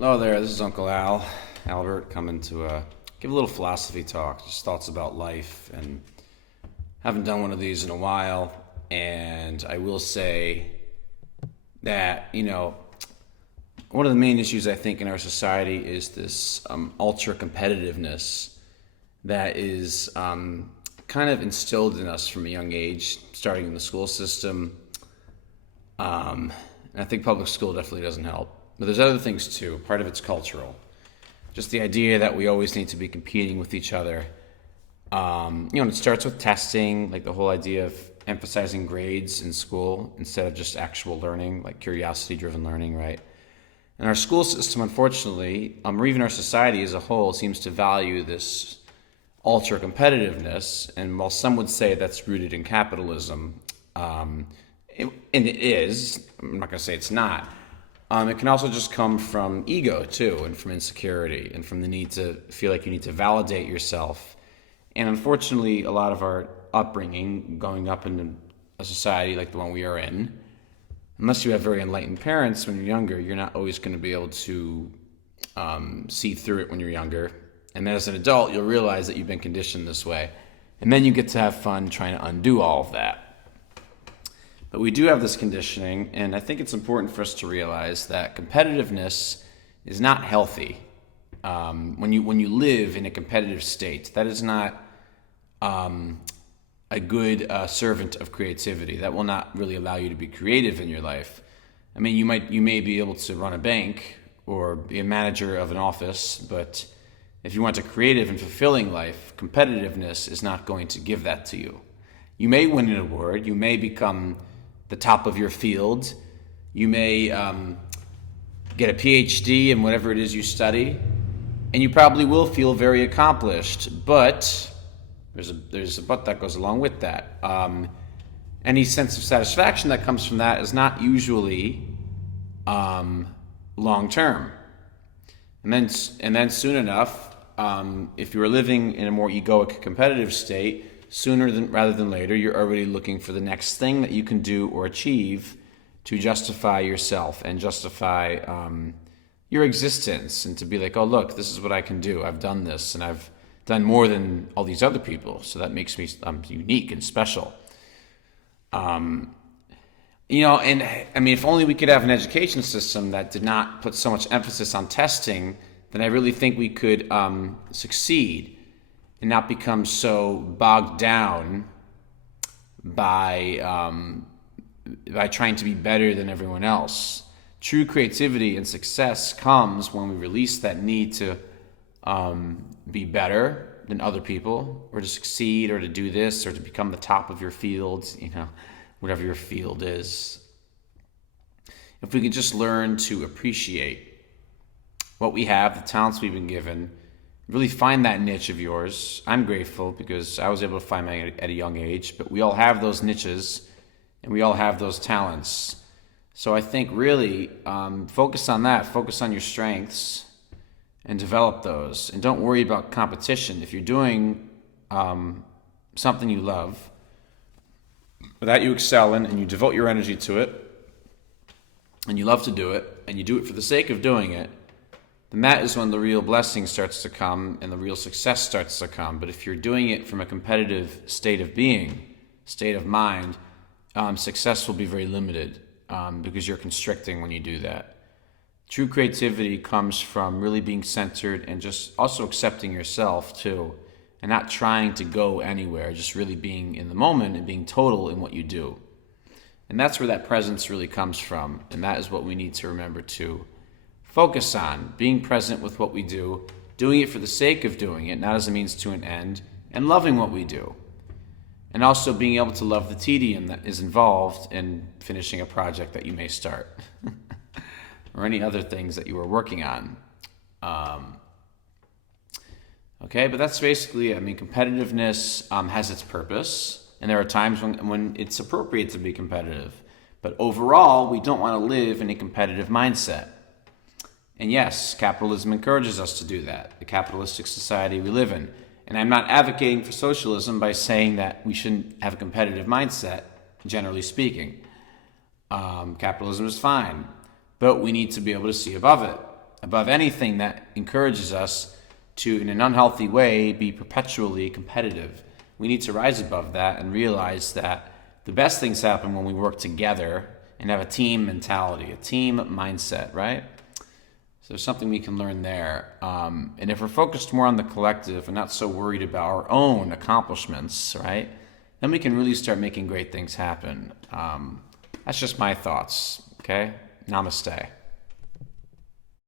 Hello there, this is Uncle Albert, coming to give a little philosophy talk, just thoughts about life, and haven't done one of these in a while, and I will say that, one of the main issues I think in our society is this ultra competitiveness that is kind of instilled in us from a young age, starting in the school system. And I think public school definitely doesn't help. But there's other things too. Part of it's cultural. Just the idea that we always need to be competing with each other. And it starts with testing, like the whole idea of emphasizing grades in school instead of just actual learning, like curiosity-driven learning, right? And our school system, unfortunately, or even our society as a whole, seems to value this ultra competitiveness. And while some would say that's rooted in capitalism, and it is, I'm not going to say it's not. It can also just come from ego, too, and from insecurity, and from the need to feel like you need to validate yourself. And unfortunately, a lot of our upbringing, growing up in a society like the one we are in, unless you have very enlightened parents when you're younger, you're not always going to be able to see through it when you're younger. And then as an adult, you'll realize that you've been conditioned this way. And then you get to have fun trying to undo all of that. But we do have this conditioning, and I think it's important for us to realize that competitiveness is not healthy. When you live in a competitive state, that is not a good servant of creativity. That will not really allow you to be creative in your life. I mean, you may be able to run a bank or be a manager of an office, but if you want a creative and fulfilling life, competitiveness is not going to give that to you. You may win an award. You may become the top of your field. You may get a PhD in whatever it is you study, and you probably will feel very accomplished. But there's a but that goes along with that. Any sense of satisfaction that comes from that is not usually long term. And then soon enough, if you are living in a more egoic, competitive state, rather than later, you're already looking for the next thing that you can do or achieve to justify yourself and justify your existence, and to be like, oh, look, this is what I can do. I've done this, and I've done more than all these other people, so that makes me unique and special. And I mean, if only we could have an education system that did not put so much emphasis on testing, then I really think we could succeed and not become so bogged down by trying to be better than everyone else. True creativity and success comes when we release that need to be better than other people, or to succeed, or to do this, or to become the top of your field, whatever your field is. If we could just learn to appreciate what we have, the talents we've been given, really find that niche of yours. I'm grateful because I was able to find mine at a young age, but we all have those niches and we all have those talents. So I think really focus on that, focus on your strengths and develop those. And don't worry about competition. If you're doing something you love, that you excel in, and you devote your energy to it, and you love to do it, and you do it for the sake of doing it, then that is when the real blessing starts to come and the real success starts to come. But if you're doing it from a competitive state of being, state of mind, success will be very limited because you're constricting when you do that. True creativity comes from really being centered and just also accepting yourself too, and not trying to go anywhere, just really being in the moment and being total in what you do. And that's where that presence really comes from, and that is what we need to remember to focus on, being present with what we do, doing it for the sake of doing it, not as a means to an end, and loving what we do. And also being able to love the tedium that is involved in finishing a project that you may start, or any other things that you are working on. Okay, but that's basically, competitiveness has its purpose, and there are times when it's appropriate to be competitive. But overall, we don't want to live in a competitive mindset. And yes, capitalism encourages us to do that, the capitalistic society we live in. And I'm not advocating for socialism by saying that we shouldn't have a competitive mindset, generally speaking. Capitalism is fine, but we need to be able to see above it. above anything that encourages us to, in an unhealthy way, be perpetually competitive. We need to rise above that and realize that the best things happen when we work together and have a team mentality, a team mindset, right? So there's something we can learn there. And if we're focused more on the collective and not so worried about our own accomplishments, right, then we can really start making great things happen. That's just my thoughts, okay? Namaste.